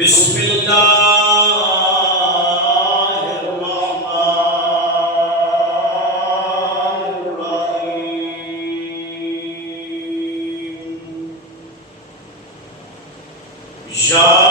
بسم اللہ الرحمن الرحیم یا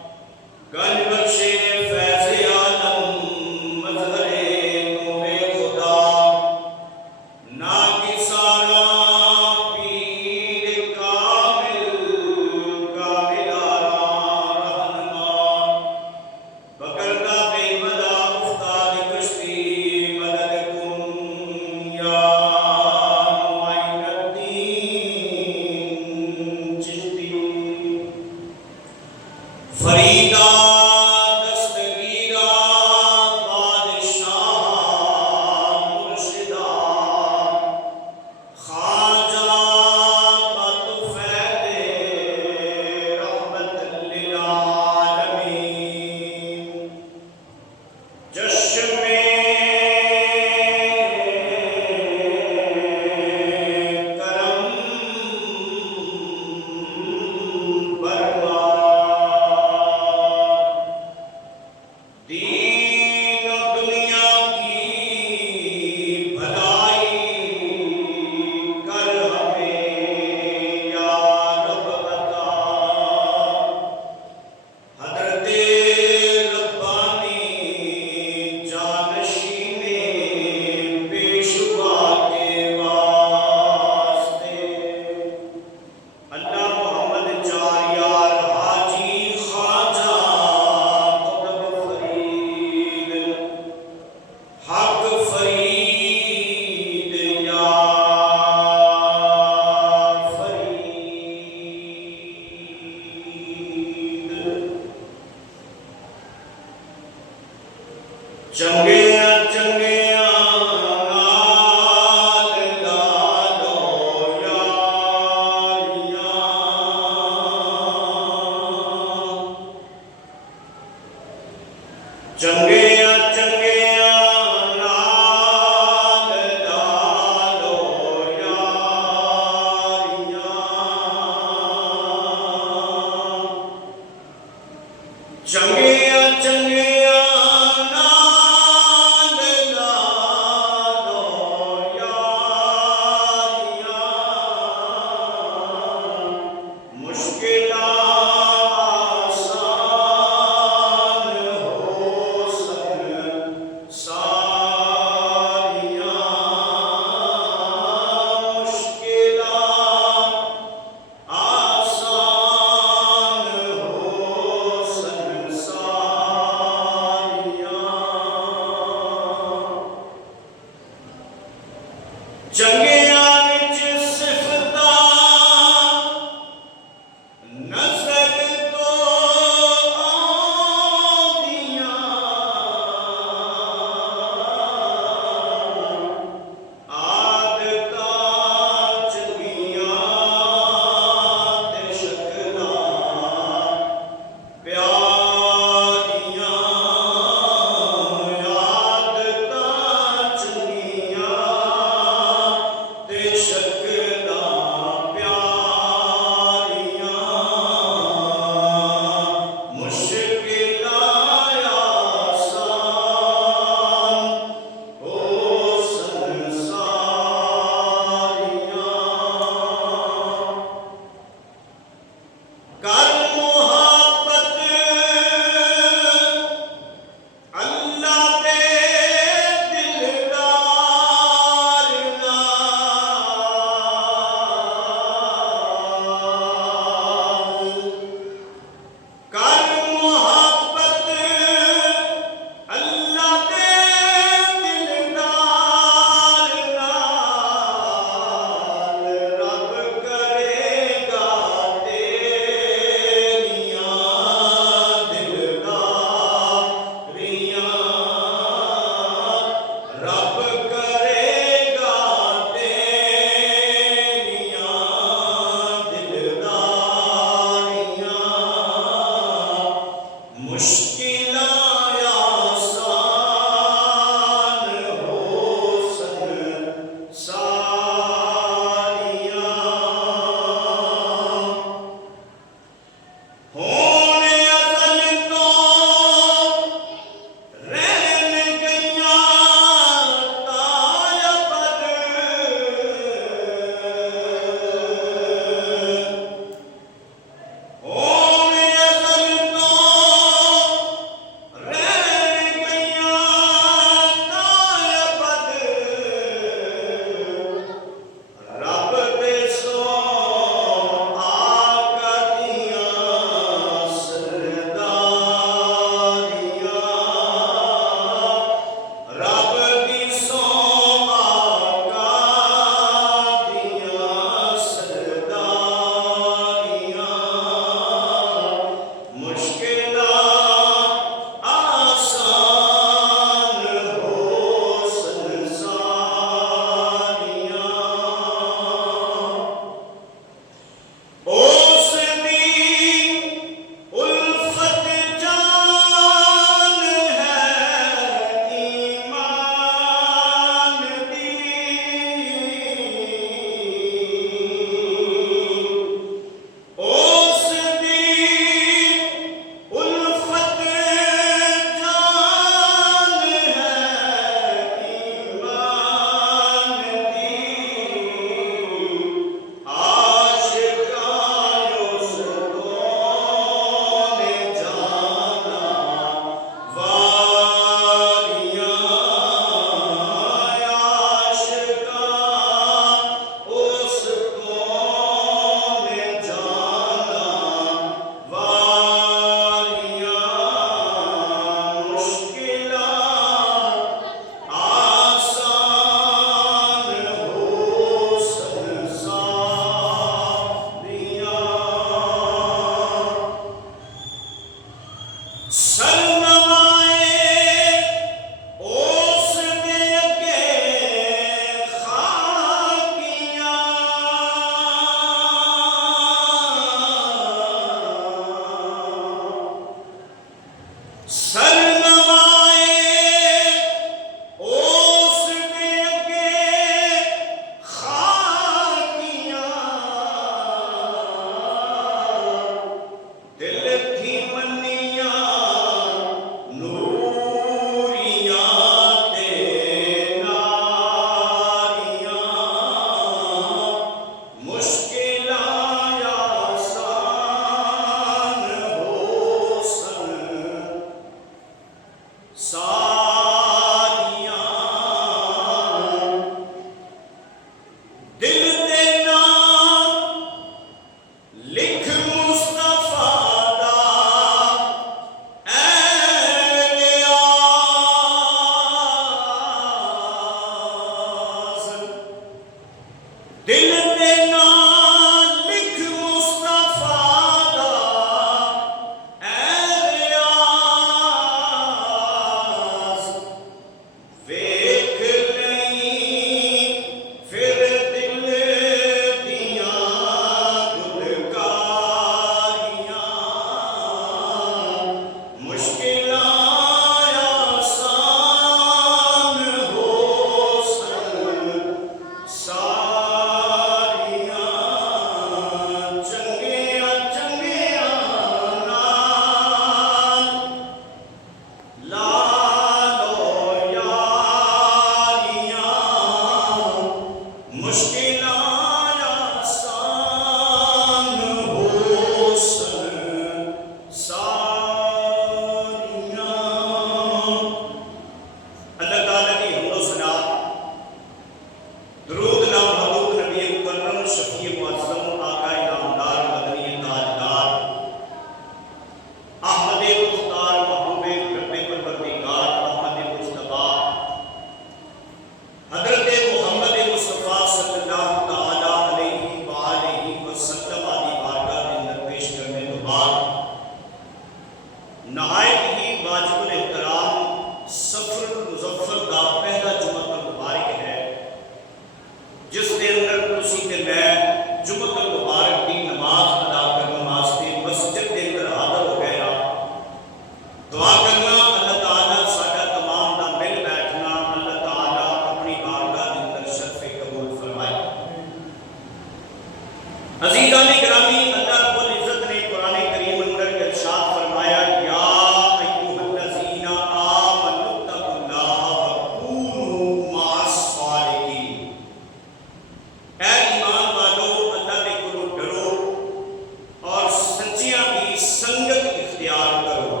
اختیار کرو۔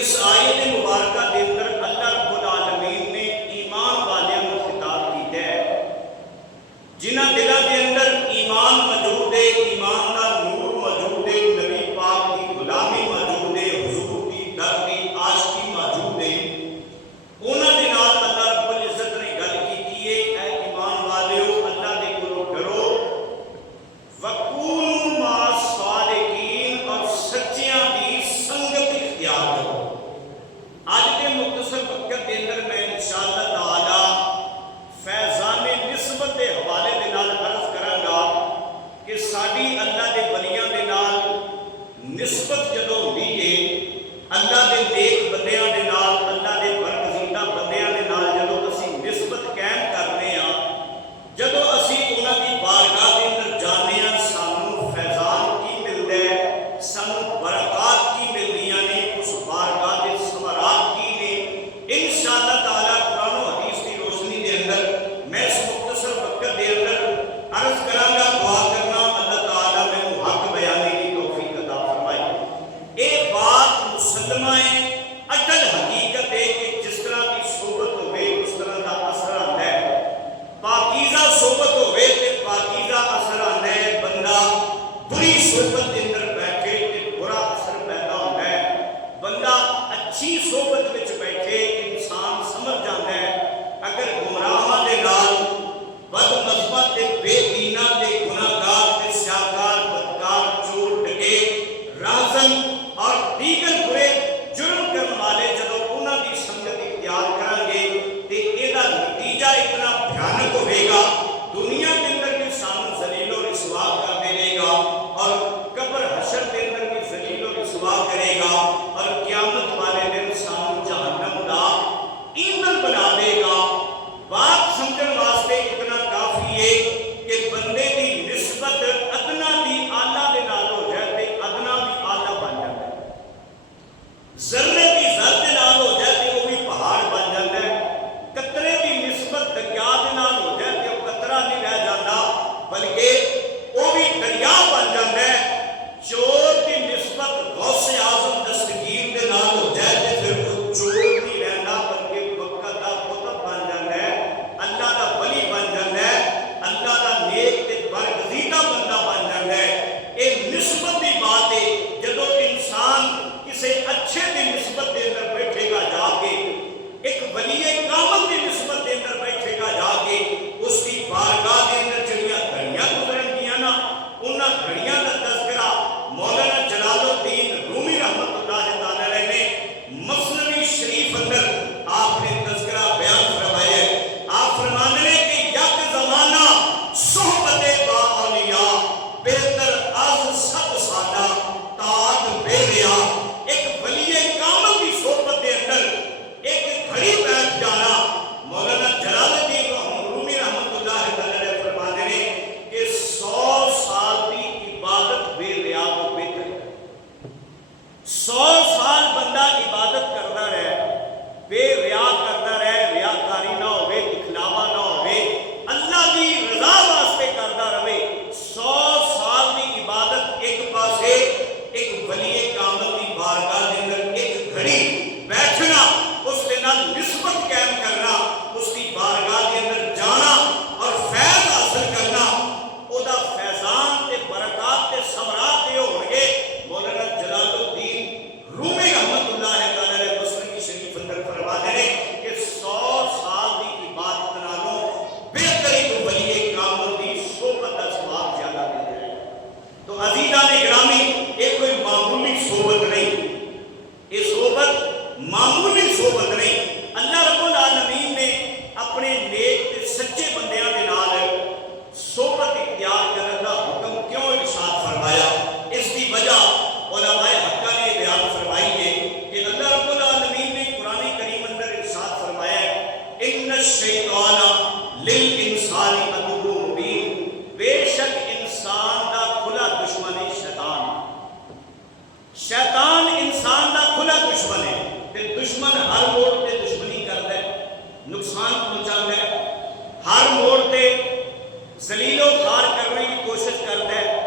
اس آیت مبارکہ کے اندر اللہ رب العالمین نے ایمان والوں کو خطاب کیتا ہے جنہاں دلوں کے اندر ایمان موجود ہے، ایمان کا نور موجود ہے، نبی پاک کی غلامی موجود ہے، حضور کی در کی عاشقی موجود ہے۔ انہاں دے نال اللہ رب العزت نے گل کیتی ہے، اے ایمان والو اللہ دے کولوں ڈرو، وَكُونُوا مَعَ الصَّادِقِينَ، اور سچیاں دی سنگت اختیار کرو۔ آج کے مختصر وقت کے اندر میں انشاءاللہ تعالی فیضان نسبت کے حوالے دے نال عرض کراں گا کہ ساڈی اللہ دے ولیاں دے نال نسبت جدوں ہوندی ہے، اللہ دے نیک بندیاں دے نال، اللہ دے برگزیدہ بندیاں دے نال جدوں اسی نسبت قائم کرنے ہاں، جدوں اسی انہاں دی بارگاہ دے اندر جانے ہاں، سانوں فیضان کی ملدا ہے، سانوں برکات کی ملدیاں نے، اس بارگاہ دے ثمرات کی نے۔ انشاءاللہ تعالی قرآن و حدیث کی روشنی دے اندر میں اس مختصر وقت دے اندر عرض کراں گا، دعا کرنا اللہ تعالی میں حق بیانے کی توفیق عطا فرمائے۔ اے بات مسلمہ ہے، اٹل حقیقت ہے کہ جس طرح کی صحبت ہوئے اس طرح کا اثر آتا ہے، پاکیزہ صحبت ہوئے تے پاکیزہ اثر آتا ہے، بندہ بری صحبت کے اندر بیٹھے تے برا اثر پیدا ہوتا ہے، بندہ اچھی صحبت وچ بیٹھے انسان سمجھ جاتا ہے، اگر گمراہاں دے نال بد مذہباں تے بے دیناں تے گناہگار تے سیاہکار بدکار چور ڈکے رازن اور دیگر برے جرم کرنے والے جدوں انہاں دی سنگت اختیار کریں گے تے یہ نتیجہ اتنا بھیانک ہوئے گا، دنیا کے اندر بھی سانوں ذلیل و رسوا کر دے گا، اور قبر حشر کے اندر بھی ذلیل و رسوا کرے گا، اور قیامت والے دن سانوں جہنم دا ایندھن بنا دے گا۔ بات سمجھن واسطے اتنا کافی ہے کہ بندے دی نسبت ادنا دی اعلیٰ دے نال ہو جائے تے ادنا بھی اعلیٰ بن جاتا ہے، ذرے دی ذر دے نال ہو جائے تے وہ بھی پہاڑ بن جاتا ہے، قطرے دی نسبت دریا دے نال ہو جائے تے وہ قطرہ نہیں رہ جاتا بلکہ وہ بھی دریا بن جاتا ہے، چور دی نسبت غوث اعظم دستگیر دے نال ہو جائے تے پھر وہ چور نہیں رہنا بلکہ وقت دا قطب بن جاتا ہے، اللہ دا ولی بن جاتا ہے، اللہ دا نیک تے برگزیدہ بندہ بن جاتا ہے۔ یہ نسبت دی بات ہے، جدوں انسان کسی اچھے دی نسبت دے اندر بیٹھے گا جا کے، ایک ولی کامل دی نسبت دے اندر بیٹھے گا جا کے، اس کی بارگاہ دے اندر جڑیاں گھڑیاں گزرن گیاں نا، انہاں گھڑیاں دا تذکرہ مولانا جلال الدین رومی رحمۃ اللہ تعالی علیہ نے مثنوی شریف اندر آپ نے تذکرہ بیان فرمایا ہے۔ آپ فرمانے ہیں کہ یک زمانہ صحبت با اولیاء بہتر از سب سادہ تاج بے ریا۔ ایک ولی کامل کی صحبت کے اندر ایک گھڑی بیٹھ جانا، مولانا جلال الدین رومی رحمۃ اللہ تعالی علیہ فرماتے ہیں کہ 100 سال کی عبادت بے ریا کو بہتر ہے۔ 100 سال بندہ عبادت کرتا رہے، بے ریا کرتا رہے، ریاکاری نہ ہوئے، دکھلاوا نہ ہوئے، اللہ کی رضا واسطے کرتا رہے، 100 سال کی عبادت ایک پاسے، ایک ولی کامل کی بارگاہ کے اندر ایک گھڑی بیٹھنا، اس کے نال نسبت قائم کرنا، اس کی بارگاہ کے اندر جانا اور فیض حاصل کرنا، او دا فیضان تے برکات تے ثمرات یہ ہون گے۔ مولانا جلال الدین رومی رحمۃ اللہ تعالی علیہ مثنوی شریف اندر فرماتے ہیں کہ 100 سال کی عبادت نالوں بہترین ولی کامل دی صحبت کا ثواب زیادہ مل جائے۔ تو عزیزان گرامی، یہ کوئی معمولی صحبت نہیں، یہ صحبت معمولی صحبت نہیں۔ اللہ رب العالمین نے اپنے نیک تے سچے بندیاں دے نال صحبت اختیار کرنے کا حکم کیوں ارشاد فرمایا؟ اس کی وجہ علماء حق نے بیان فرمائی ہے کہ اللہ رب العالمین نے قرآن کریم اندر ارشاد فرمایا ہے، ان الشیطان للانسان عدو مبین، بے شک انسان دا کھلا دشمن ہے شیطان۔ شیطان انسان دا کھلا دشمن ہے، تے دشمن ہر موڑ تے دشمنی کردا ہے، نقصان پہنچاتا ہے، ہر موڑ تے ذلیل و خوار کرنے کی کوشش کرتا ہے،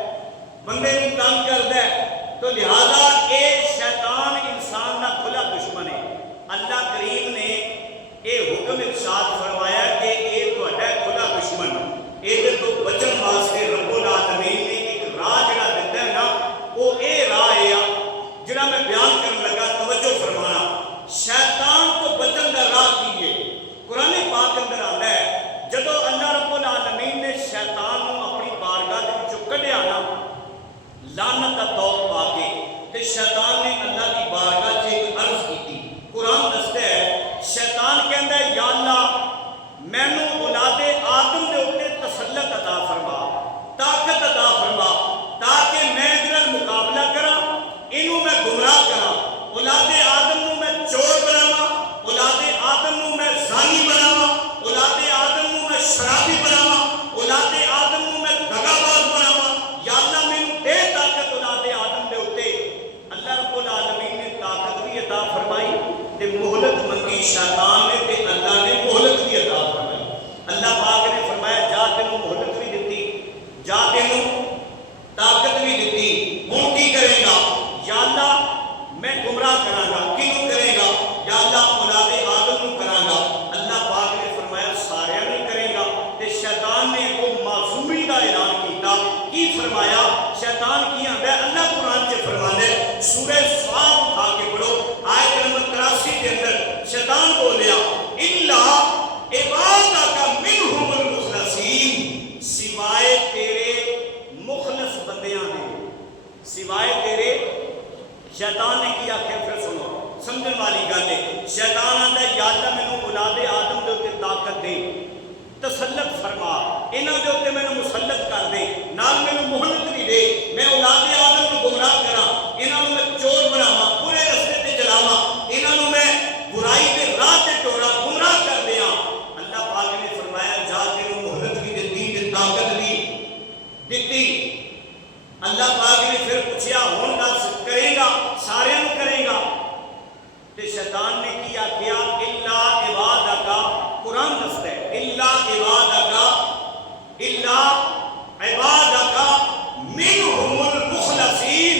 بندے کو تنگ کرتا ہے۔ تو لہذا یہ اولاد آدم نو میں چور بناواں، اولاد آدم نو میں زانی بناواں، اولاد آدم نو میں شرابی بناواں، اولاد آدم نو میں دغاباز بناواں، یا اللہ مینوں دے طاقت اولاد آدم دے اوتے۔ اللہ رب العالمین نے طاقت بھی عطا فرمائی تے مہلت منگی شیطان نے تے اللہ نے مہلت بھی عطا فرمائی۔ اللہ پاک نے فرمایا جا تینوں مہلت بھی دتی، جا تینوں طاقت بھی دتی، ہن کی کرے گا؟ یا اللہ میں گمراہ کراں گا، کینوں کرے گا؟ یا اللہ اولاد آدم نو کراں گا۔ اللہ پاک نے فرمایا سارے نہیں کرے گا تے شیطان نے وہ معذوری دا اعلان کیتا۔ کی فرمایا؟ شیطان کی آندا ہے، اللہ قرآن چ فرماتا ہے، سورہ صاد اٹھا کے پڑھو آیت نمبر 83 کے اندر شیطان بولیا الا عبادک منہم المخلصین، سوائے تیرے مخلص بندیاں نے، سوائے تیرے۔ شیطان نے کیا کہ پھر سنو سمجھن والی گل ہے، شیطان آندا ہے یا اللہ مینوں اولاد آدم دے اوتے طاقت دے، تسلط فرما، انہاں دے اوتے مینوں مسلط کر دے، نال مینوں مہلت بھی دے، میں اولاد آدم نو گمراہ کراں، انہاں نو میں چور بناواں، برے رستے تے چلاواں، انہاں نو میں برائی دے راہ تے ٹوراں، گمراہ کر دیاں۔ اللہ پاک نے فرمایا جا تینوں مہلت بھی دتی تے طاقت بھی دتی۔ اللہ پاک نے پھر پوچھیا ہن دس کرے گا؟ سارے کرے گا؟ تے شیطان نے کی آخیا الا عبادک، قرآن دستا ہے الا عبادک، الا عبادک منہم المخلصین،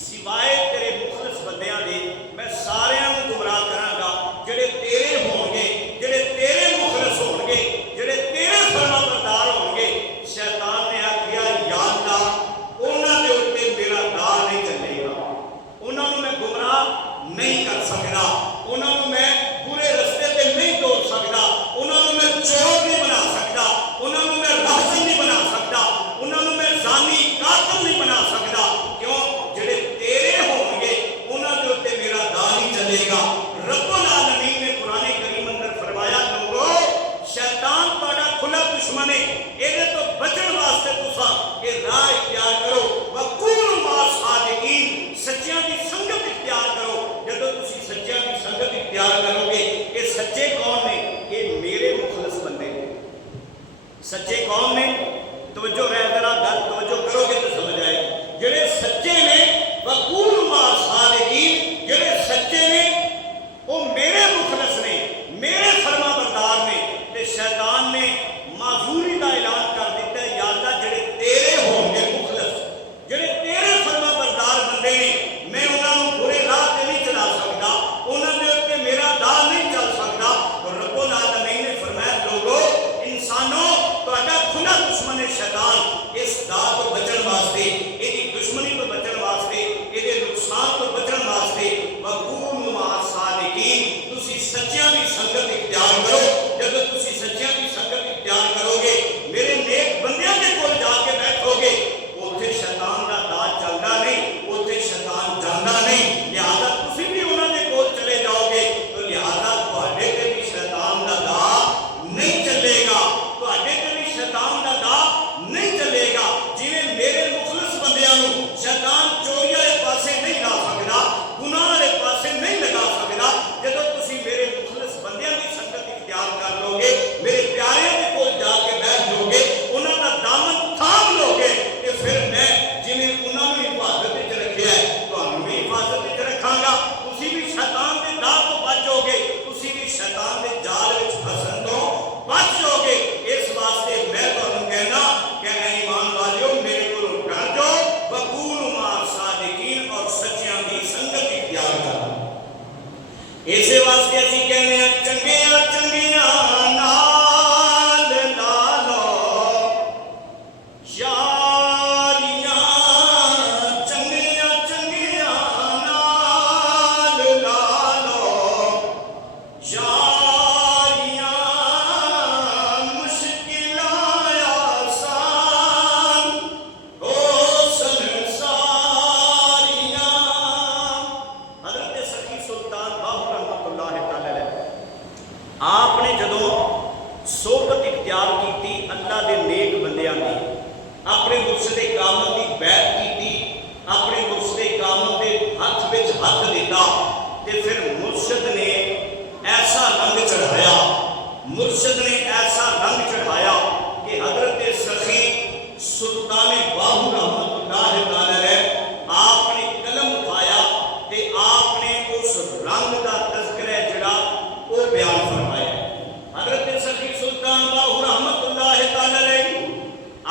سوائے تیرے مخلص بندیاں دے میں سارے گمراہ کراں گا، جڑے تیرے ہون گے، جڑے تیرے مخلص ہون گے، جڑے تیرے فرما بردار ہون گے۔ شیطان نے آخیا یا اللہ انہاں دے اوتے میرا دا نہیں چلے گا، انہاں نوں میں گمراہ نہیں کر سکدا، انہاں نوں میں برے رستے تے نہیں توڑ سکدا، انہاں نوں میں چور نہیں بنا سکدا، انہاں نوں میں راہزن نہیں بنا سکدا، انہاں نوں میں زانی قاتل نہیں بنا سکدا، کیوں؟ جڑے تیرے ہون گے انہاں دے اوتے میرا دا نہیں چلے گا۔ رب العالمین نے قرآن کریم اندر فرمایا لوگو شیطان تہاڈا کھلا دشمن ہے، ایدے تو بچن واسطے تساں اے راہ اختیار کرو، وکونوا مع الصادقین، سچیاں دی سنگت اختیار کرو۔ جدوں تسی سچیاں دی سنگت اختیار کرو گے، اے سچے کون نے؟ اے میرے مخلص بندے نے۔ سچے کون نے؟ توجہ رہ ذرا گل توجہ کرو گے تو سمجھ آئے گی۔ جڑے سچے نے وکونوا مع الصادقین، جڑے سچے نے وہ میرے مخلص نے، میرے فرما بردار نے۔ تے شیطان نے معذوری دا اعلان کر دیتا ہے یا اللہ جڑے تیرے ہون گے مخلص، جڑے تیرے فرما بردار بندے نے، میں انہاں نوں برے راہ تے نہیں چلا سکدا، انہاں دے اوتے میرا دا نہیں چل سکدا۔ اور رب العالمین نے فرمایا لوگو انسانوں تہاڈا کھلا دشمن ہے شیطان، اس دا تو بچن واسطے، ایدی دشمنی تو بچن واسطے، ایدے نقصان تو بچن واسطے وکونوا مع الصادقین، تسی سچیاں دی سنگت اختیار کرو۔ جدوں تسی سچیاں دی سنگت اختیار کرو گے، میرے نیک بندیاں دے کول جا کے بیٹھو گے، اوتھے شیطان دا دا چلدا نہیں، اوتھے شیطان جاندا نہیں، لہذا تسی بھی انہاں دے کول چلے جاؤ گے تو لہذا تہاڈے تے بھی شیطان دا دا نہیں چلے گا، تہاڈے تے بھی شیطان دا دا نہیں چلے گا۔ جویں میرے مخلص بندیاں نوں شیطان چوری والے پاسے نہیں لا سکدا، گناہ والے پاسے نہیں لگا سکدا، جدوں تسی میرے مخلص بندیاں دی سنگت اختیار کر لو گے، میرے پیاریاں دے کول جا کے بیٹھ جاؤ گے، انہاں دا دامن تھام لو گے، تے پھر میں جویں انہاں نوں حفاظت وچ رکھیا ہے تہانوں بھی حفاظت وچ رکھاں گا، تسی بھی شیطان دے داغ تو بچ جاؤ گے، تسی بھی شیطان دے جال وچ پھسن تو بچ جاؤ گے۔ اس واسطے میں تہانوں کہنا کہ اے ایمان والیو میرے کولوں ڈر جاؤ، وکونوا مع الصادقین، اور سچیاں دی سنگت اختیار کرو۔ اسی واسطے اسی کہنے ہیں چنگیاں چنگیاں نال لا لو یاریاں، چنگیاں چنگیاں نال لا لو یاریاں، مشکل آسان ہو سنساریاں۔ حضرت سخی سلطان باہو رحمۃ اللہ تعالی علیہ تے پھر مرشد نے ایسا رنگ چڑھایا، مرشد نے ایسا رنگ چڑھایا کہ حضرت سخی سلطان باہو رحمت اللہ تعالی آپ نے قلم اٹھایا تے آپ نے اس رنگ کا تذکرہ جڑا وہ بیان فرمایا۔ حضرت سخی سلطان باہو رحمت اللہ تعالی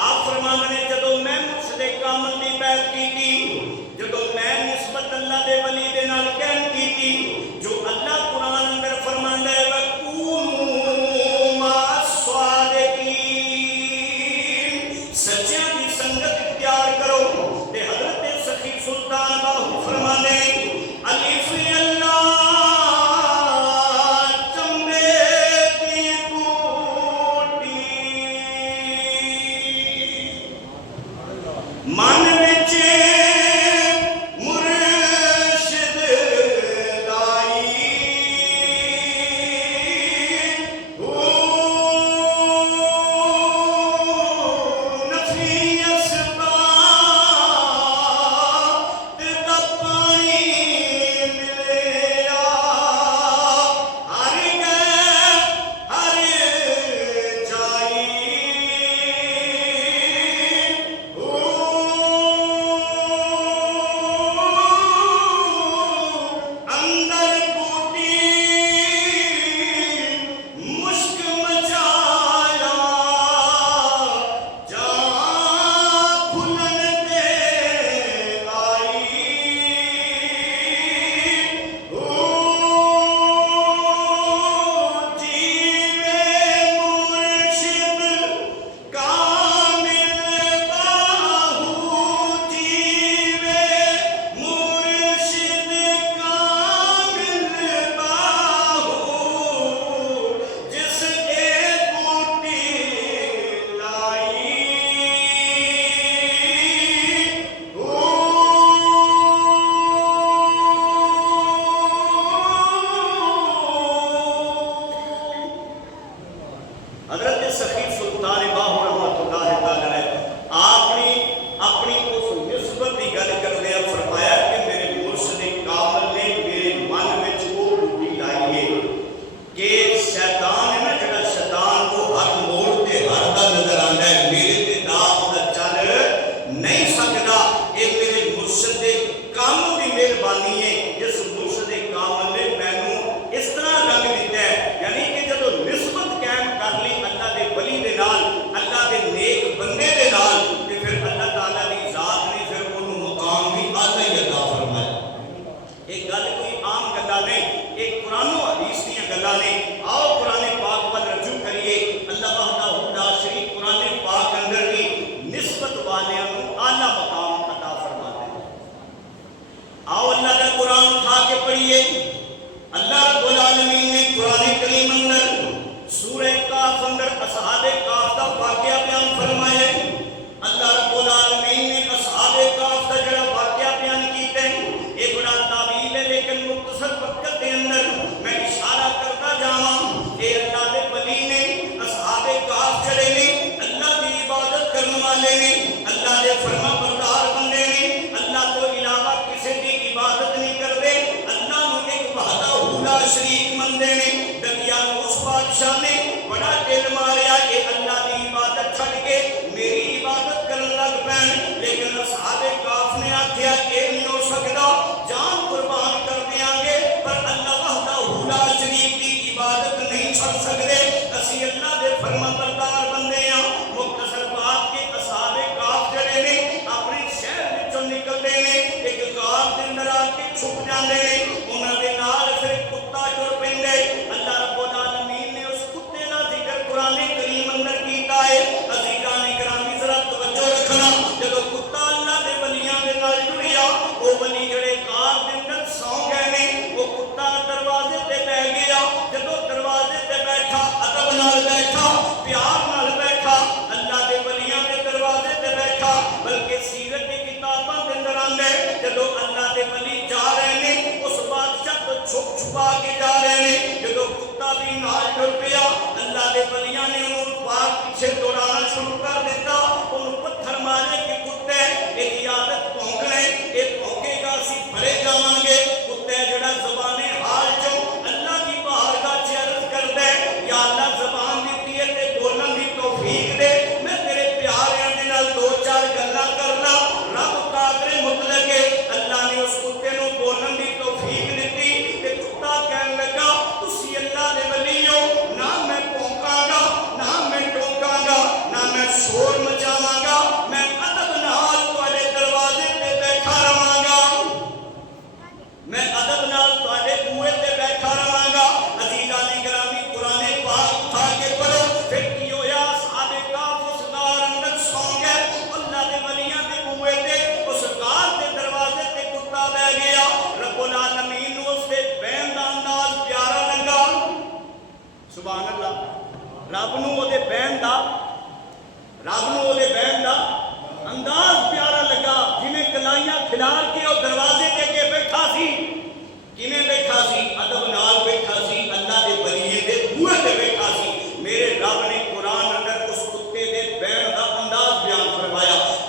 آپ فرماندے نے جدوں میں مرشد کامل دی بیعت کیتی، جدوں میں نسبت اللہ دے ولی دے نال قائم کیتی، جو اللہ قرآن اندر فرماندا ہے وَكُونُوا مَعَ الصَّادِقِينَ، سچیاں دی سنگت اختیار کرو۔ تے حضرت سخی سلطان باہو فرماندے نے الف اللہ چمبے دی بوٹی من وچ مرشد لائی، نفی اسباب دا پانی ملیا، ہر گئے ہر جائی، اندر بوٹی مشک مچایا، جہاں پھلن تے آئی، جیوے مرشد کامل باہو، جیوے مرشد کامل باہو، جس ایک بوٹی لائی، حضرت سخی سلطان باہو رحمت اللہ تعالی آپ نے اپنی اس نسبت کی گل کردے فرمایا کہ میرے مرشد کامل نے میرے من وچ وہ بوٹی لائی ہے کہ شیطان ہے نا، جڑا شیطان کو ہر موڑ تے ہر دا نظر آندا ہے، میرے تے راہ دا چل نہیں سکدا، یہ میرے مرشد کامل دی مہربانی ہے، جس مرشد کامل نے مینوں اس طرح رنگ دیتا ہے، یعنی کہ جدوں نسبت قائم کر لی اللہ دے ولی دے نال، اللہ دے نیک بندے دے نال، تے پھر اللہ تعالیٰ دی ذات نے پھر انہوں مقام بھی اعلیٰ ہی عطا فرمایا۔ ایک گل کوئی عام گلاں نہیں، ایک قرآن و حدیث دیاں گلاں نے۔ آؤ قرآن پاک پر رجوع کریے، اللہ وحدہ لا شریک قرآن پاک اندر کی نسبت والیاں نوں اعلیٰ مقام عطا فرماتا ہے۔ آؤ اللہ کا قرآن اٹھا کے پڑھیے۔ اللہ رب العالمین نے قرآن کریم اندر سورہ کاف اندر اصحاب کاف دا واقعہ بیان فرمایا ہے۔ اللہ رب العالمین نے اصحاب کاف دا جڑا واقعہ بیان کیتا ہے، یہ بڑا طویل ہے لیکن مختصر وقت دے اندر میں اشارہ کرتا جاواں۔ اے اللہ دے ولی نے، اصحاب کاف جڑے نے اللہ دی عبادت کرنے والے نے، اللہ دے فرما بردار بندے نے، اللہ تو علاوہ کسی دی عبادت نہیں کرتے، اللہ نو ایک وحدہ لا شریک مندے نے۔ دنیا اس بادشاہ نے بڑا دل ماریا کہ اللہ دی عبادت چھڑ کے میری عبادت کرن لگ پین، لیکن اصحاب کاف نے آکھیا اے نہیں ہو سکدا، جان قربان کر دیاں گے پر اللہ وحدہ لا شریک دی عبادت نہیں چھڑ سکدے، اسی اللہ دے فرما بردار بندے ہاں۔ مختصر بات کہ اصحاب کاف جڑے نے اپنے شہر وچوں نکلدے نے، ایک غار دے اندر آ کے چھپ جاندے نے، انہاں دے نال پھر کتا جڑ پیندے۔ اللہ رب العالمین نے اس کتے دا ذکر قرآن کریم اندر کیتا ہے۔ عزیزان گرامی ذرا توجہ رکھنا، جدوں کتا اللہ دے ولیاں دے نال جڑیا، وہ ولی جڑے غار دے اندر سو گئے نے، وہ کتا دروازے تے بیٹھ گیا، جدوں دروازے تے بیٹھا ادب نال بیٹھا، پیار نال بیٹھا، اللہ دے ولیاں دے دروازے تے بیٹھا، بلکہ سیرت دی کتاباں دے اندر آندے جدوں اللہ دے ولی جا رہے نے اس بادشاہ تو چھپ چھپا کے جا رہے نے، جدوں کتا بھی نال ٹر پیا، اللہ دے ولیاں نے انہوں پاک پیچھے دوڑانا شروع کر دیتا، انہوں پتھر مارے کہ کتے ایک عادت پھونکنے، ایک پھونکے گا اسی پھڑے جاواں گے، کتے جڑا زبانے رب نوں ਉਹਦੇ ਬਹਿਣ ਦਾ ਅੰਦਾਜ਼ ਪਿਆਰਾ ਲੱਗਾ, ਜਿਵੇਂ ਕਲਾਈਆਂ ਖਿਲਾਰ ਕੇ ਉਹ ਦਰਵਾਜ਼ੇ ਦੇ ਅੱਗੇ ਬੈਠਾ ਸੀ। ਕਿਵੇਂ ਬੈਠਾ ਸੀ? ਅਦਬ ਨਾਲ ਬੈਠਾ ਸੀ, ਅੱਲਾ ਦੇ ਵਲੀਏ ਦੇ ਬੂਹੇ ਤੇ ਬੈਠਾ ਸੀ। ਮੇਰੇ ਰੱਬ ਨੇ ਕੁਰਾਨ ਅੰਦਰ ਉਸ ਕੁੱਤੇ ਦੇ ਬਹਿਣ ਦਾ ਅੰਦਾਜ਼ ਬਿਆਨ ਫਰਮਾਇਆ।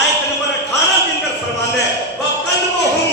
ਆਇਤ ਨੰਬਰ 18 ਦੇ ਅੰਦਰ ਫਰਮਾਉਂਦਾ ਹੈ, ਵਕਲਬੁਹੁਮ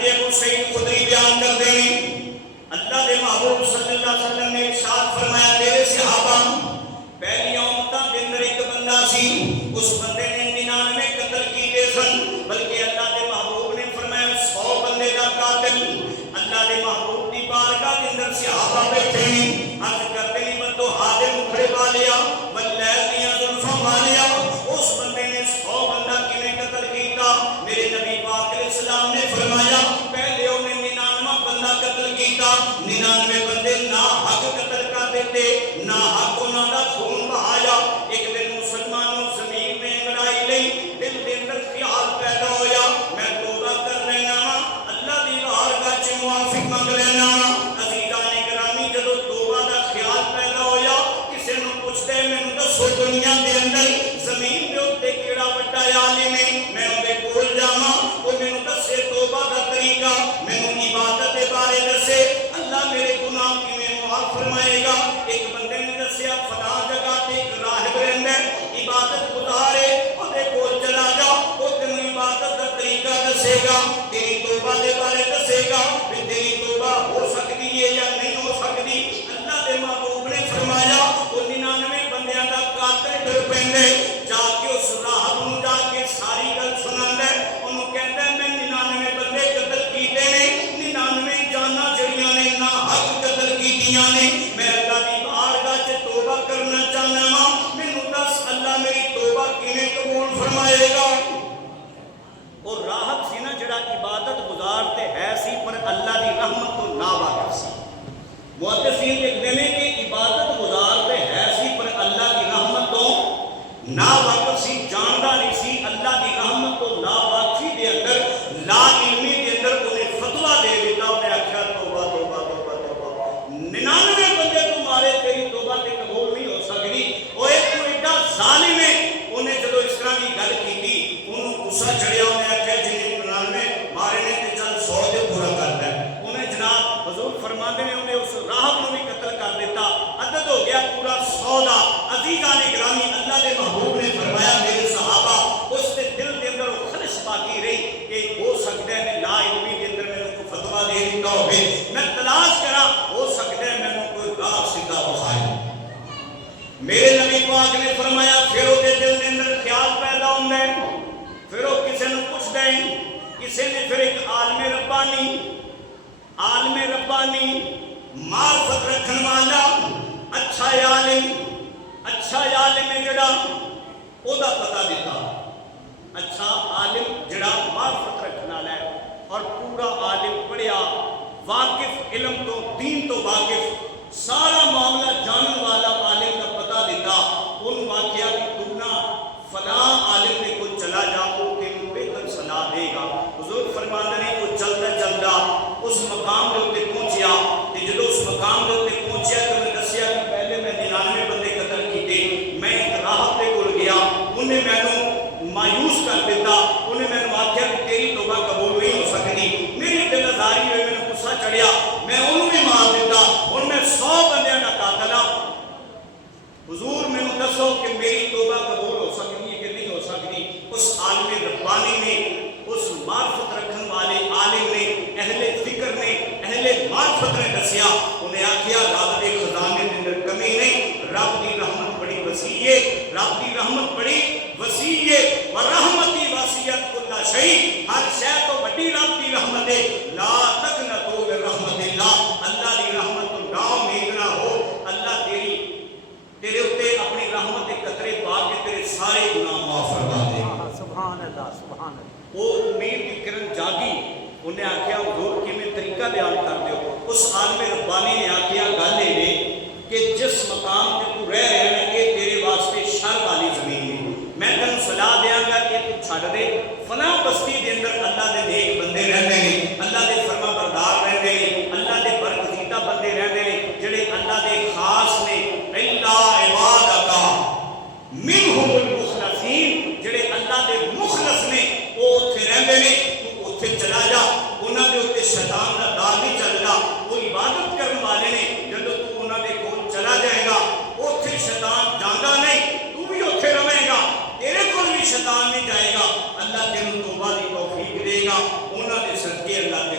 حضرت ابو سعید خدری بیان کرتے ہیں اللہ دے محبوب صلی اللہ علیہ وسلم نے ارشاد فرمایا میرے صحابہ پہلی امتاں دے اندر ایک بندہ سی اس بندے نے 99 قتل کیتے سن بلکہ اللہ دے محبوب نے فرمایا 100 بندے دا قاتل اللہ دے محبوب دی بارگاہ دے اندر صحابہ بیٹھے ہیں عرض کرتے ہیں بندو ہاتھ مکھڑے والیا واللیل دیاں زلفاں والیا اس بندے نے 100 بندہ کیویں قتل کیتا میرے نبی پاک علیہ السلام نے فرمایا پہلے انہیں 99 بندہ قتل کیتا 99 بندے نا حق قتل کر دیتے نا حق انہاں دا خون بہایا ایک دن مسلمانوں زمین میں انگڑائی لئی دل دے اندر خیال پیدا ہویا میں توبہ کر لینا اللہ دی بارگاہ وچ معافی منگ لینا عزیزان گرامی جدوں توبہ دا خیال پیدا ہویا کسے نوں پوچھدے مینوں دسو دنیا دے اندر زمین دے اوتے کیڑا وڈا عالم ہے میں اودے کول جاواں او مینوں دسے توبہ دا طریقہ مینوں عبادت دے بارے دسے اللہ میرے گناہ کیویں معاف فرمائے گا ایک بندے نے دسیا فلاں جگہ تے ایک راہب رہندا ہے عبادت گزار ہے اودے کول چلا جا او تینوں عبادت دا طریقہ دسے گا تیری توبہ دے بارے دسے گا کہ تیری توبہ ہو سکتی ہے یا نہیں ہو سکتی اللہ دے محبوب نے فرمایا او 99 بندیاں دا قاتل ڈر پیندے جا کے اس راہب نوں جا کے ساری گل سناندا ہے اونوں کہندا ہے میں 99 بندے قتل کیتے نے 99 جاناں جڑیاں نے نا حق قتل کیتیاں نے میں اللہ دی بارگاہ وچ توبہ کرنا چاہنا ہاں مینوں دس اللہ میری توبہ کیویں قبول فرمائے گا اور راہب سی نا جڑا عبادت گزار تے ہے سی پر اللہ دی رحمت تو نا واقف سی محدثین لکھتے ہیں کہ عبادت گزار تے ہے سی پر اللہ دی رحمت تو نا واقف سی جاندا نہیں سی اللہ دی رحمت تو نا واقفی دے اندر لا علمی دے اندر انہیں فتویٰ دے دیتا انہیں آخیا توبہ توبہ توبہ توبہ 99 بندے تمہارے تیری توبہ تے قبول نہیں ہو سکتی وہ ایک تو ایڈا ظالم ہے انہیں جدو اس طرح کی گل کی تھی انہوں غصہ چڑھیا انہیں آخیا جنہیں 99 مارے نے تے چل 100 دے پورا کرتا ہے انہیں جناب حضور فرماتے ہیں انہیں اس راہب کو بھی قتل کر دیتا عدد ہو گیا پورا 100 دا عزیزان گرامی اللہ دے محبوب نے فرمایا میرے صحابہ اس کے دل کے اندر وہ خلص باقی رہی کہ ہو سکتا ہے میں لا علمی کے اندر میں کو فتویٰ دے دیتا ہوئے میں تلاش کرا ہو سکتا ہے میں کوئی راہ سیدھا بخائے میرے نبی پاک نے فرمایا پھر وہ دل کے اندر خیال پیدا ہوتا ہے پھر وہ کسی نے پوچھ دیں کسی نے پھر ایک عالم ربانی معرفت رکھن والا اچھا عالم ہے جڑا او دا پتہ دیتا اچھا عالم جڑا معرفت رکھن والا ہے اور پورا عالم پڑھیا واقف علم تو دین تو واقف سارا معاملہ جانن والا عالم کا پتہ دیتا ان واقعہ کی تمنا فلاں عالم نے کوئی چلا جا وہ تینوں بہتر صلاح دے گا حضور فرماتے ہیں وہ چلتا چلتا اس مقام کے اوپر پہنچیا کہ جب اس مقام کے اوپر پہنچیا تو میں دسیا کہ پہلے میں 99 بندے قتل کیتے میں ایک راہب کے کول گیا انہیں مینوں مایوس کر دیتا انہیں مینوں آخیا کہ تیری توبہ قبول نہیں ہو سکتی میری دل آزاری ہوئی میں نے غصہ چڑھیا میں انہوں بھی مار دیتا اور میں 100 بندیاں کا قاتل ہاں حضور میں نے دسو کہ میری توبہ قبول ہو سکتی ہے کہ نہیں ہو سکتی اس عالم ربانی نے اس معرفت رکھن والے عالم نے اہل فکر نے اہل معرفت نے دسیا انہیں آخیا رب دے خزانے دے اندر کمی نہیں رب دی رحمت بڑی وسیع ہے رب دی رحمت بڑی وسیع ہے ورحمتی وسیعت کل شیء ہر شے تو بڑی رب دی رحمت ہے لا تقنطوا من رحمت اللہ اللہ دی رحمت تو نا امید نہ ہو اللہ تیرے اوتے اپنی رحمت کے قطرے پا کے تیرے سارے گناہ معاف فرما دے سبحان اللہ وہ امید کی کرن جاگی انہیں آخیا حضور کی میں طریقہ بیان کر دیو اس عالم ربانی نے آخیا گل یہ کہ جس مقام پہ تو رہ رہے ہیں یہ تیرے واسطے شر والی زمین ہے میں تینوں صلاح دیاں گا کہ تو چھڈ دے فلاں بستی دے اندر اللہ دے نیک بندے رہندے ہیں اللہ دے فرما بردار رہندے ہیں اللہ دے برگزیدہ بندے رہندے ہیں جڑے اللہ دے خاص نے الا عبادک منہم المخلصین جڑے اللہ دے مخلص نے وہ اوتھے رہندے نے تو اوتھے چلا جا انہاں دے اوتے شیطان دا دار نہیں چلدا وہ عبادت کرن والے نے جدوں تو انہاں دے کول چلا جائے گا اوتھے شیطان جاندا نہیں تو بھی اوتھے رہے گا تیرے کول بھی شیطان نہیں جائے گا اللہ تینوں توبہ دی توفیق دے گا انہاں دے صدقے اللہ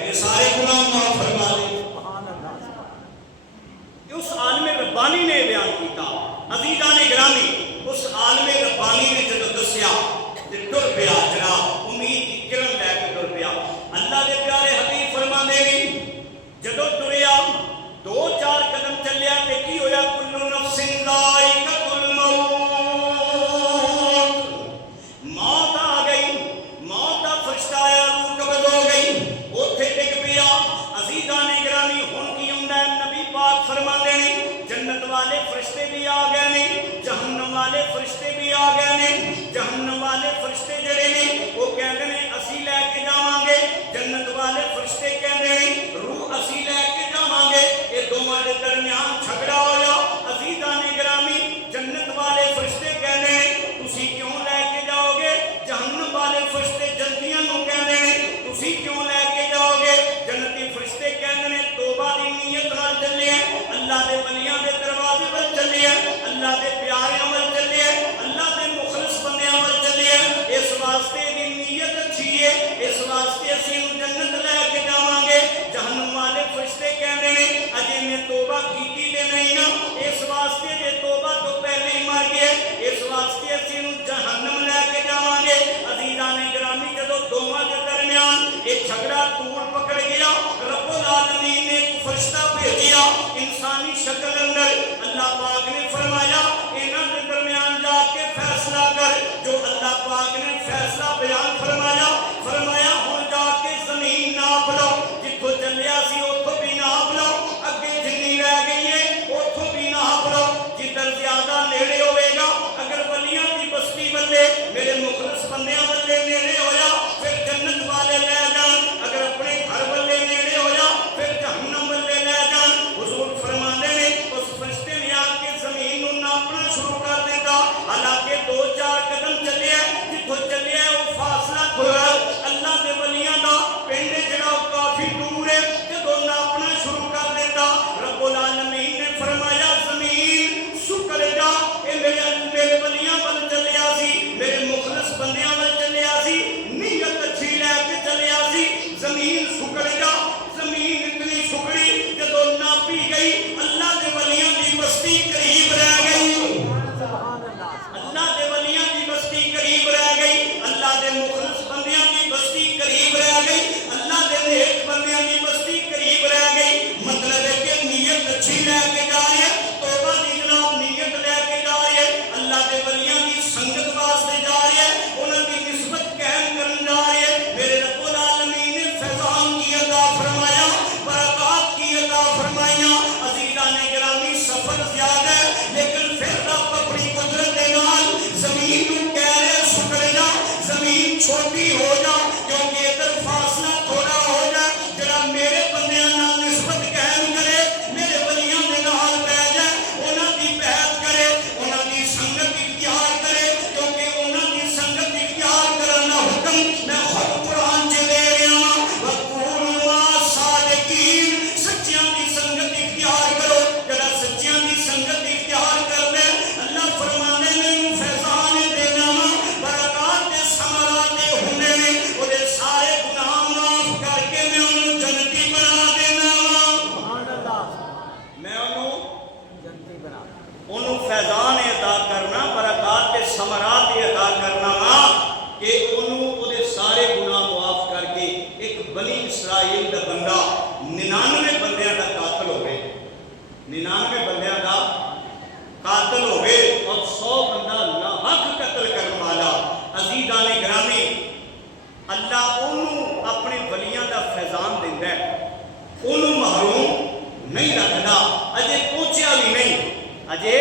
اللہ دے پیارے عمل چلے اللہ دے مخلص بندے عمل چلے اس واسطے دی نیت اچھی ہے اس واسطے اسی جنت لے کے جاواں گے جہنم والے فرشتے کہندے نے اجے میں توبہ کیتی تے نہیں نا اس واسطے جے توبہ تو پہلے ہی مر گئے اس واسطے اسی جہنم لے کے جاواں گے عزیزان گرامی جدوں دوواں دے درمیان ایک جھگڑا توڑ پکڑ گیا رب العالمین نے ایک فرشتہ بھیجیا انسانی شکل اندر اللہ پاک نے فرمایا انہاں دے درمیان جا کے فیصلہ کر جو اللہ پاک نے فیصلہ بیان فرمایا فرمایا ہن جا کے زمین ناپ لو جتھوں چلیا سی اوتھوں بھی ناپ لو اگے جنی رہ گئی ہے اوتھوں بھی ناپ لو جدھر زیادہ نیڑے ہوئے گا اگر ولیاں دی بستی والے میرے مخلص بندیاں والے نیڑے ہویا پھر جنت والے لے جان اگر اپنے گھر والے نیڑے ہویا پھر جہنم والے لے جان حضور فرماندے نے اس فرشتے نے آ کے زمین نوں ناپنا شروع کر دیتا حالانکہ 2-4 قدم چلے جتھوں چلے وہ فاصلہ تھوڑا اللہ دے ولیاں دا پنڈ جڑا کافی دور ہے جدوں ناپنا شروع کر دیتا رب العالمین نے فرمایا زمین سکڑ جا اے میرے ولیاں ول چلیا سی میرے مخلص بندیاں ول چلیا سی نیت اچھی لے کے چلیا سی زمین سکڑ جا زمین اتنی سکڑی جدوں ناپی گئی اللہ دے ولیاں دی بستی قریب رہ گئی اللہ دے ولیاں دی بستی قریب رہ گئی اللہ دے مخلص بندیاں دی بستی قریب رہ گئی اللہ دے نیک بندیاں دی بستی قریب رہ گئی مطلب ہے کہ نیت اچھی لے کے جا رہی ہے توبہ دی جناب نیت لے کے جا رہی ہے اللہ دے ولیاں دی سنگت واسطے جا رہی ہے انہاں دی نسبت قائم کرن جا رہی ہے میرے رب العالمین نے فیضان کی عطا فرمایا برکات کی عطا فرمائیاں عزیزان گرامی سفر زیادہ ہے لیکن پھر رب اپنی قدرت دے نال زمین کو کہہ رہے سکڑ جا زمین چھوٹی ہو جا کیونکہ ادھر فاصلہ تھوڑا ہو جائے جڑا میرے بندیاں نال نسبت قائم کرے میرے ولیاں دے نال بیٹھ جائے انہاں دی بیعت کرے انہاں دی سنگت اختیار کرے کیونکہ انہاں دی سنگت اختیار کرن دا حکم میں خود قرآن چ دے رہا ہاں وَقُولُوا مَعَ الصَّادِقِينَ سچیاں دی سنگت اختیار کرو جڑا سچیاں دی سنگت اختیار کر لے اللہ فرمانے میں فیضان دینا وا برکات دے ثمرات ہونے میں اودے سارے گناہ معاف کر کے میں انہوں جنتی بنا دینا وا میں انہوں فیضان عطا کرنا برکات دے ثمرات عطا کرنا وا کہ انہوں اودے سارے گناہ معاف کر کے ایک بنی اسرائیل دا بندہ 99 بندیاں دا قاتل ہوئے 99 بندیاں دا قاتل ہوئے اور 100 بندہ ناحق قتل کرنے والا عزیزان گرامی اللہ انہوں اپنے ولیاں دا فیضان دیندا ہے انہوں محروم نہیں رکھدا اجے پہنچیا بھی نہیں اجے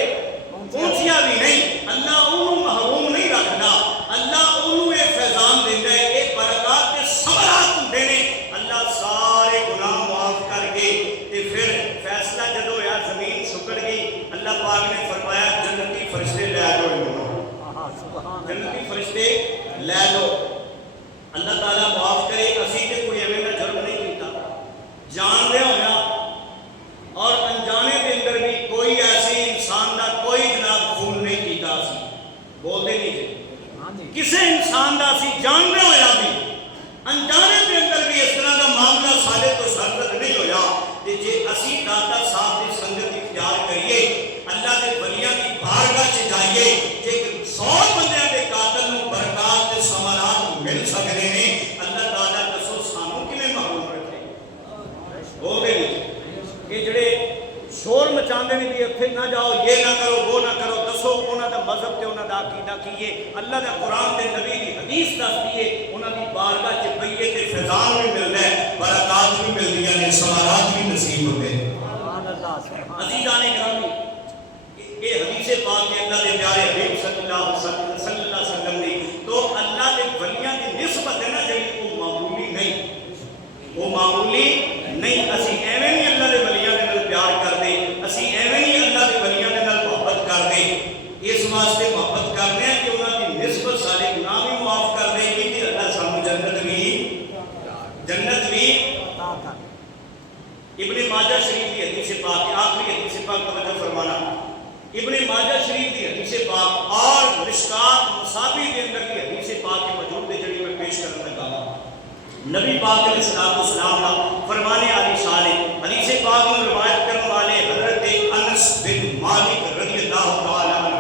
پہنچیا بھی نہیں اللہ انہوں محروم نہیں رکھدا اللہ انہوں یہ فیضان دیندا ہے یہ برکات کے ثمرات ہوندے نے اللہ سارے گناہ معاف کر کے تے پھر فیصلہ جدوں ہویا زمین سکڑ گئی اللہ پاک نے فرمایا جنتی فرشتے لے لو جنتی فرشتے لے لو اللہ تعالیٰ معاف کرے اسی تے کوئی ایویں دا جرم نہیں کیتا جان دے ہویا اور انجانے دے اندر بھی کوئی ایسی انسان دا کوئی جناب خون نہیں کیتا سی بول دے نہیں کسے انسان دا سی جاننے ہویا بھی انجانے دے اندر بھی اس طرح دا معاملہ سارے تو سرزد نہیں ہویا کہ جے اسی داتا صاحب دی سنگت اختیار کریے اللہ دے ولیاں دی بارگاہ چ جائیے جے 100 بندیاں دے قاتل نوں برکات تے ثمرات مل سکدے نے اللہ تعالیٰ دسو سانوں کیویں محروم رکھے بول دے نہیں کہ جڑے شور مچاندے نے بھی اتھے نہ جاؤ یہ نہ کرو وہ نہ کرو دسو انہاں دا مذہب تے انہاں دا عقیدہ کیے اللہ دا قرآن دے نبی دی حدیث دس دیے انہاں دی بارگاہ چ پئیے تے فیضان بھی ملدا ہے برکات بھی ملدیاں نے ثمرات بھی نصیب ہوندے عزیزان گرامی یہ حدیث پاک ہے اللہ دے پیارے حبیب صلی اللہ علیہ وسلم دی تو اللہ دے ولیاں دی نسبت ہے نا جڑی وہ معمولی نہیں وہ معمولی نہیں اسی ایویں نہیں اللہ دے ولیاں دے نال پیار کردے اسی ایویں نہیں اللہ دے ولیاں دے نال محبت کردے اس واسطے محبت کرنے ہیں کہ انہاں دی نسبت سارے گناہ بھی معاف کر دے گی کہ اللہ سانوں جنت بھی ابن ماجہ شریف کی حدیث پاک آخری حدیث پاک توجہ فرمانا ابن ماجہ شریف کی حدیث پاک اور مشکات مصابیح کے اندر کی حدیث پاک کے موجود ہے جڑی میں پیش کرنے لگا ہوں۔ نبی پاک علیہ الصلوۃ والسلام کا فرمانے علی شان حدیث پاک میں روایت کرنے والے حضرت انس بن مالک رضی اللہ تعالی عنہ،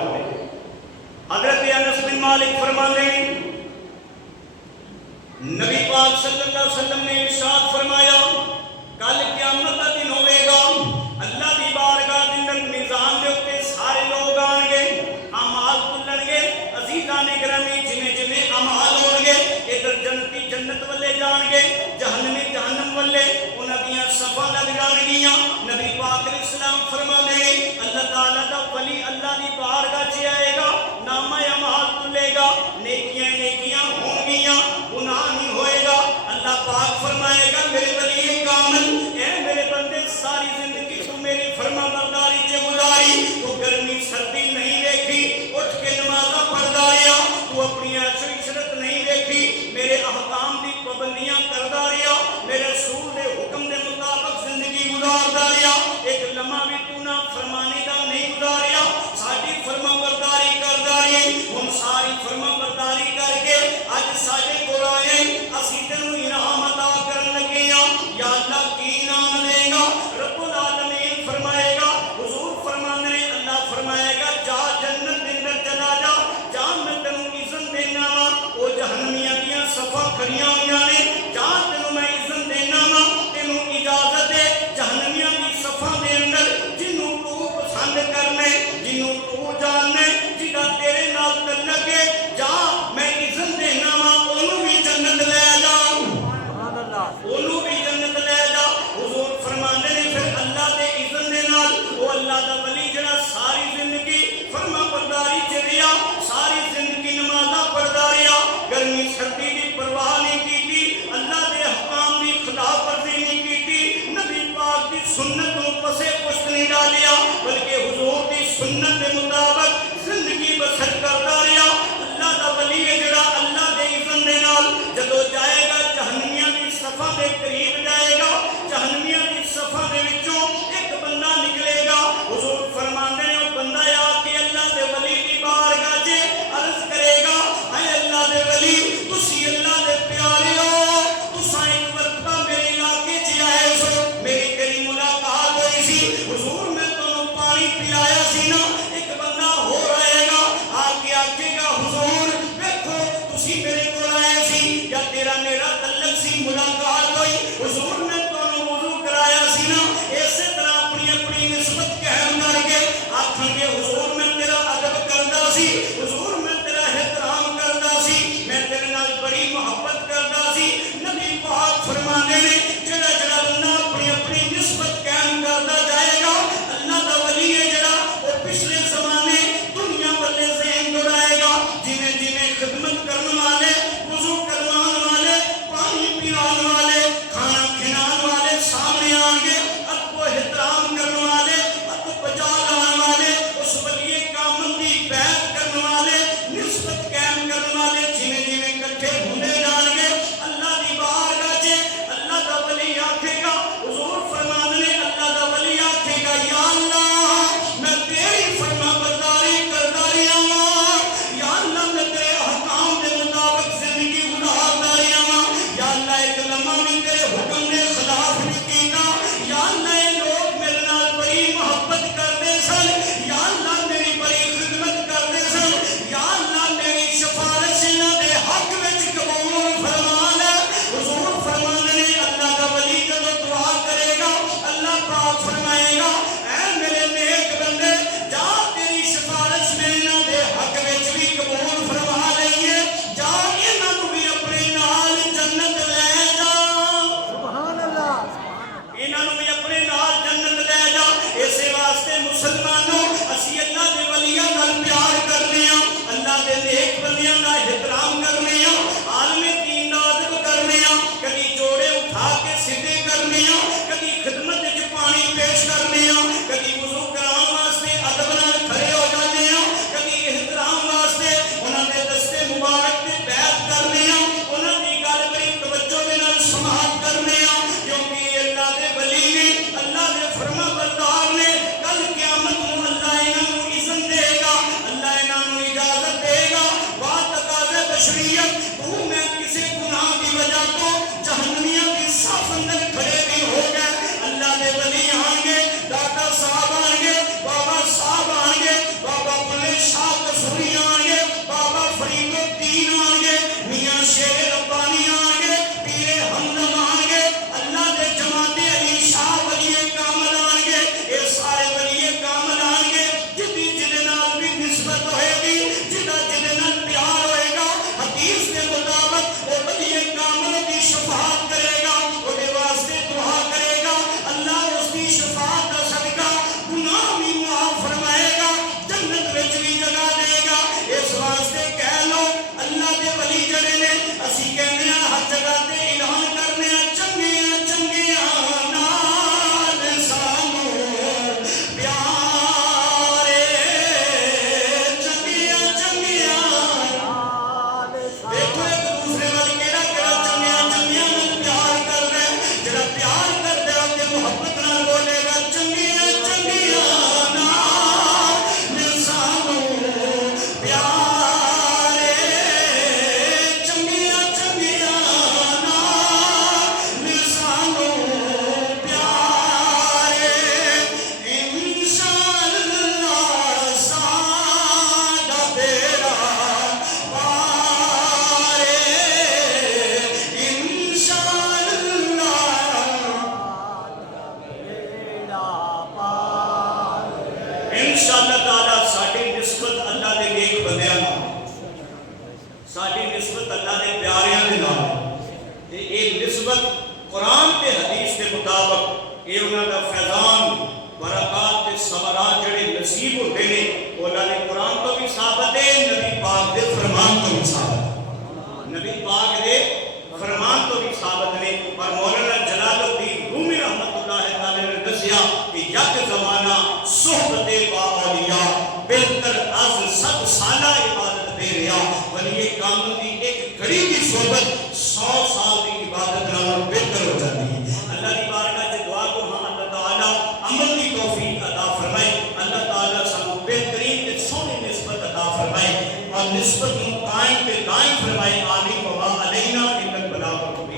حضرت انس بن مالک فرماتے ہیں نبی پاک صلی اللہ علیہ وسلم نے ارشاد فرمایا کل قیامت کا دن ہوئے گا، اللہ دی بارگاہ دے اندر میزان دے اوپر سارے لوگ آن گے، اعمال کھلن گے، عزیزان گرامی جنہیں جنہیں اعمال ہون گے ادھر جنتی جنت والے جان گے، جہنمی جہنم والے انہاں دیاں صفاں لگ جان گیاں۔ نبی پاک علیہ السلام فرماتے ہیں اللہ تعالیٰ دا ولی اللہ دی بارگاہ چ آئے گا، نامہ اعمال کھلے گا، نیکیاں نیکیاں ہون گیاں، گناہ نہیں ہوئے گا۔ اللہ پاک فرمائے گا میرے ولی کامل، اے میرے بندے ساری زندگی تو میری فرما برداری سے گزاری، تو گرمی سردی نہیں دیکھی، اٹھ کے نمازاں پڑھدا رہیا، تو اپنی عیش و عشرت نہیں دیکھی، میرے احکام دی پابندیاں کردا رہیا، میرے رسول دے حکم دے مطابق زندگی گزاردا رہیا، ایک لمحہ بھی تو نہ فرمانی دا نہیں گزاریا، ساری فرما برداری کردا رہے، ہم ساری فرما برداری کر کے اج ساڈے کول آئے اسی تینوں انعام عطا کرن لگے ہاں۔ یا اللہ کی انعام دے گا؟ رب العالمین فرمائے گا، حضور فرمانے نے اللہ فرمائے گا جا جنت دے اندر چلا جا، جا میں تینوں اذن دینا وا، او جہنمیاں دیاں صفاں کھڑیاں ہوئیاں نے، جا تینوں میں اذن دینا وا، تینوں اجازت ہے جہنمیاں دی صفاں دے اندر جنوں تو پسند کرنے، جنوں تو جاننے، جدا تیرے نال تعلق ہے، جا میں اذن دینا وا، اونوں بھی جنت لے جا، سبحان اللہ، اونوں بھی جنت لے جا۔ حضور فرماندے نے پھر اللہ دے اذن دے نال او اللہ دا ولی جڑا ساری زندگی فرما برداری چ رہیا، ساری زندگی نمازاں پڑھدا رہیا، گرمی سردی دی پرواہ نہیں کیتی، اللہ دے احکام دی خلاف ورزی نہیں کیتی، نبی پاک دی سنت نوں پسے پشت نہیں ڈالیا، بلکہ حضور دی سنت دے مطابق زندگی بسر کردا رہیا۔ اللہ دا ولی ہے جڑا اللہ دے اذن دے نال جدوں جائے گا جہنمیاں دی صفاں دے قریب جائے گا، جہنمیاں دی صفاں دے وچوں ایک بندہ نکلے گا، حضور فرماندے نے او بندہ آ کے اللہ دے ولی دی بارگاہ وچ عرض کرے گا اے اللہ دے ولی تسی اللہ دے پیارے ہو، تساں ایک مرتبہ میرے علاقے چ آئے سو، میری تیری ملاقات ہوئی سی، حضور میں تانوں پانی پلایا سی نا، ایک بندہ ہو رہے گا آ کے آکھے گا حضور ویکھو تسی میرے کول آئے سی یا تیرا میرا تعلق سی، ملاقات ہوئی، حضور نے تانوں وضو کرایا سی نا، اسی طرح اپنی اپنی نسبت قائم کر کے آکھن گے حضور میں تیرا ادب کردا سی، حضور میں تیرا احترام کردا سی، میں تیرے نال بڑی محبت کردا سی۔ نبی پاک فرمانے نے جڑا جڑا بندہ اپنی اپنی نسبت قائم کردا جائے گا، اللہ دا ولی ہے جڑا وہ پچھلے زمانے دنیا والے ذہن دوڑائے گا، جویں جویں خدمت کرن والے، وضو کروان والے، پانی پیان والے، کھانا کھلان والے سامنے آن گے، ادب و احترام کرن والے، ادب بجا لانے والے، اس ولی کامل دی بیعت کرن والے، نسبت قائم کرن والے جویں جویں اکٹھے ہوندے جان گے، اللہ دی بارگاہ وچ اللہ دا ولی آکھے گا، حضور فرماندے نے اللہ دا ولی آکھے گا یا اللہ میں تیری فرما برداری کردا رہیا ہاں، یا اللہ میں تیرے احکام دے مطابق زندگی گزاردا رہیا ہاں، یا اللہ ایک لمحہ بھی تیرے حکم دے خلاف نہیں کیتا، یا اللہ یہ لوگ میرے نال بڑی محبت کردے سن، یا اللہ میری بڑی خدمت کردے سن، یا اللہ میری سفارش انہاں دے حق وچ قبول فرما لے۔ حضور فرماندے نے اللہ دا ولی جدوں دعا کرے گا اللہ پاک فرمائے گا اے میرے نیک بندے جا تیری سفارش میں انہاں دے حق وچ بھی قبول فرما لئیے، جا انہاں نوں بھی اپنے نال جنت لے جا، سبحان اللہ، انہاں نوں بھی اپنے نال جنت لے جا۔ اسی واسطے مسلمانوں اسی اللہ دے ولیاں نال پیار کرنے ہاں، اللہ دے نیک بندیاں دا احترام کرنے ہاں، عالم دین دا ادب کرنے ہاں، کبھی جوڑے اٹھا کے سیدھے کرنے ہاں، کبھی خدمت وچ پانی پیش کرنے ہاں، کبھی وضو کران واسطے ادب نال کھڑے ہو جاندے ہاں، کبھی احترام واسطے انہاں دے دستے مبارک تے بیعت کرنے ہاں، انہاں دی گل بڑی توجہ دے نال سماعت کرنے ہاں، کیونکہ اللہ دے ولی نے اللہ دے فرما بردار نے کل قیامت نوں اللہ انہاں نوں بشریت تو میں کسی گناہ کی وجہ تو جہنمیوں کی صف اندر کھڑے بھی ہو گئے اللہ دے ولی آئیں گے داتا صاحب آئیں گے بابا صاحب آئیں گے بابا بلے شاہ قصوری آئیں گے بابا فرید الدین آئیں گے میاں شیر ربانی آئیں گے پیر ہمدم آئیں گے اللہ دے جماعت علی شاہ ولی کامل آئیں گے اے سارے ولی کامل آئیں گے جدی جدے نال بھی نسبت ہوئے گی جدہ جدے نال پیار ہوئے گا حدیث کے مطابق وہ ولی کامل کی شفاعت کرے گا وہ دے واسطے دعا کرے گا اللہ اس کی شفاعت کا صدقہ گناہ بھی معاف فرمائے گا جنت وچ بھی جگہ دے گا اس واسطے کہہ لو اللہ دے ولی جڑے نے اسی کہنے ہیں ہر جگہ تے اعلان کرنے ہیں چنگیاں چنگیاں نال سانو پیارے چنگیاں چنگیاں دیکھو ایک دوسرے وال کیڑا کیڑا چنگیاں چنگیاں نال پیار کر رہے ہیں جڑا پیار کردا ہے تے محبت نال بولے گا چنگیاں چنگیاں نال سانو پیارے چنگیاں چنگیاں نال سانو پیارے انشاءاللہ ساڈا بیڑا پارے انشاءاللہ انشاءاللہ تعالیٰ ساڈی نسبت اللہ دے نیک بندیاں نال ساڈی نسبت اللہ دے پیاریاں دے نال تے اے نسبت قرآن تے حدیث کے مطابق اے انہاں دا فیضان برکات تے ثمرات جڑے نصیب ہوندے نے وہ اللہ نے قرآن تو بھی ثابت ہے نبی پاک دے فرمان تو بھی ثابت ہے نبی پاک دے فرمان تو بھی ثابت نے اور مولانا جلال الدین رومی رحمت اللہ تعالی نے دسیا کہ یک زمانہ صحبت با اولیاء بہتر از 100 سالہ عبادت دے رہا ولی کامل دی ایک گھڑی کی صحبت 100 سال دی عبادت نال بہتر ہو جاتی ہے اللہ کی بارگاہ سے دعا کو ہاں اللہ تعالی عمل کی توفیق عطا فرمائے اللہ تعالی سانو بہترین تے سونی نسبت عطا فرمائے اور نسبت کو قائم تے دائم فرمائے